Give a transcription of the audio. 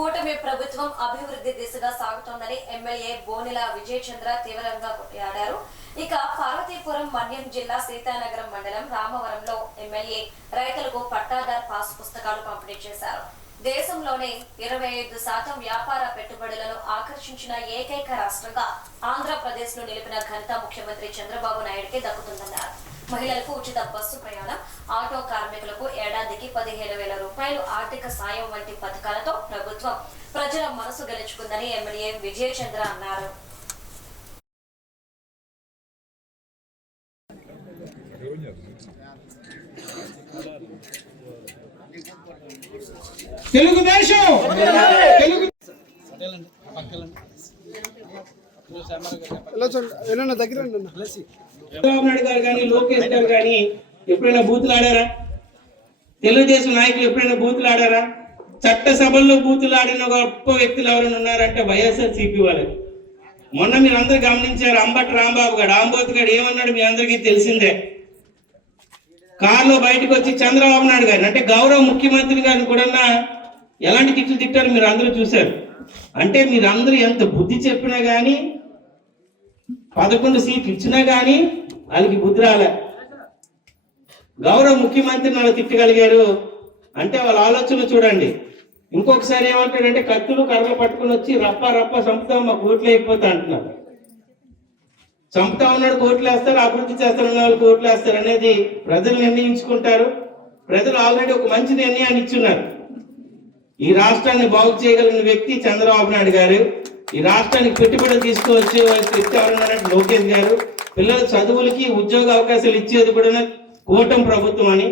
కూటమి ప్రభుత్వం అభివృద్ధి దిశగా సాగుతోందని ఎమ్మెల్యే బోనెల విజయ్ చంద్ర తీవ్రంగా కొట్టాడారు. ఇక పార్వతీపురం మన్యం జిల్లా సీతానగరం మండలం రామవరంలో ఎమ్మెల్యే రైతులకు పట్టాదార్ పాస్ పుస్తకాలు పంపిణీ చేశారు. దేశంలోనే 25% వ్యాపార పెట్టుబడులను ఆకర్షించిన ఏకైక రాష్ట్రంగా ఆంధ్రప్రదేశ్ ను నిలిపిన ఘనత ముఖ్యమంత్రి చంద్రబాబు నాయుడుకి దక్కుతుందన్నారు. మహిళలకు ఉచిత బస్సు ప్రయాణం, ఆటో కార్మికులకు ఏడాదికి 15,000 రూపాయలు ఆర్థిక సాయం వంటి పథకాలతో ప్రభుత్వం ప్రజల మనసు గెలుచుకుందని ఎమ్మెల్యే విజయ్ చంద్ర అన్నారు. తెలుగుదేశం చంద్రబాబు నాయుడు గారు కానీ లోకేష్ గారు కానీ ఎప్పుడైనా బూతులు ఆడారా? తెలుగుదేశం నాయకులు ఎప్పుడైనా బూతులు ఆడారా? చట్టసభల్లో బూతులు ఆడిన గొప్ప వ్యక్తులు ఎవరైనా ఉన్నారంటే వైఎస్ఆర్సీపీ వాళ్ళు. మొన్న మీరు అందరూ గమనించారు, అంబటి రాంబాబు గారు ఆంబోత్ గారు ఏమన్నాడు మీ అందరికీ తెలిసిందే. కారులో బయటకు వచ్చి చంద్రబాబు నాయుడు గారిని అంటే గౌరవ ముఖ్యమంత్రి గారిని కూడా ఎలాంటి తిట్లు తిట్టారు మీరు అందరూ చూశారు. అంటే మీరు అందరూ ఎంత బుద్ధి చెప్పినా కానీ 11 సీట్లు ఇచ్చినా కానీ వాళ్ళకి బుద్ధి రాలే. గౌరవ ముఖ్యమంత్రిని వాళ్ళు తిట్టగలిగారు అంటే వాళ్ళ ఆలోచనలు చూడండి. ఇంకొకసారి ఏమంటాడంటే కత్తులు కర్రలు పట్టుకుని వచ్చి రప్ప రప్ప చంపుతాం మాకు ఓట్లు అయిపోతా అంటున్నారు. చంపుతా ఉన్నాడు కోట్లు వేస్తారు, అభివృద్ధి చేస్తారన్న వాళ్ళు కోట్లు వేస్తారు అనేది ప్రజలు నిర్ణయించుకుంటారు. ప్రజలు ఆల్రెడీ ఒక మంచి నిర్ణయాన్ని ఇచ్చున్నారు. ఈ రాష్ట్రాన్ని బాగు చేయగలిగిన వ్యక్తి చంద్రబాబు నాయుడు గారు. ఈ రాష్ట్రానికి పెట్టుబడులు తీసుకువచ్చే వ్యక్తి ఎవరున్నారంటే లోకేష్ గారు. పిల్లల చదువులకి ఉద్యోగ అవకాశాలు ఇచ్చేది కూడా కూటమి ప్రభుత్వం అని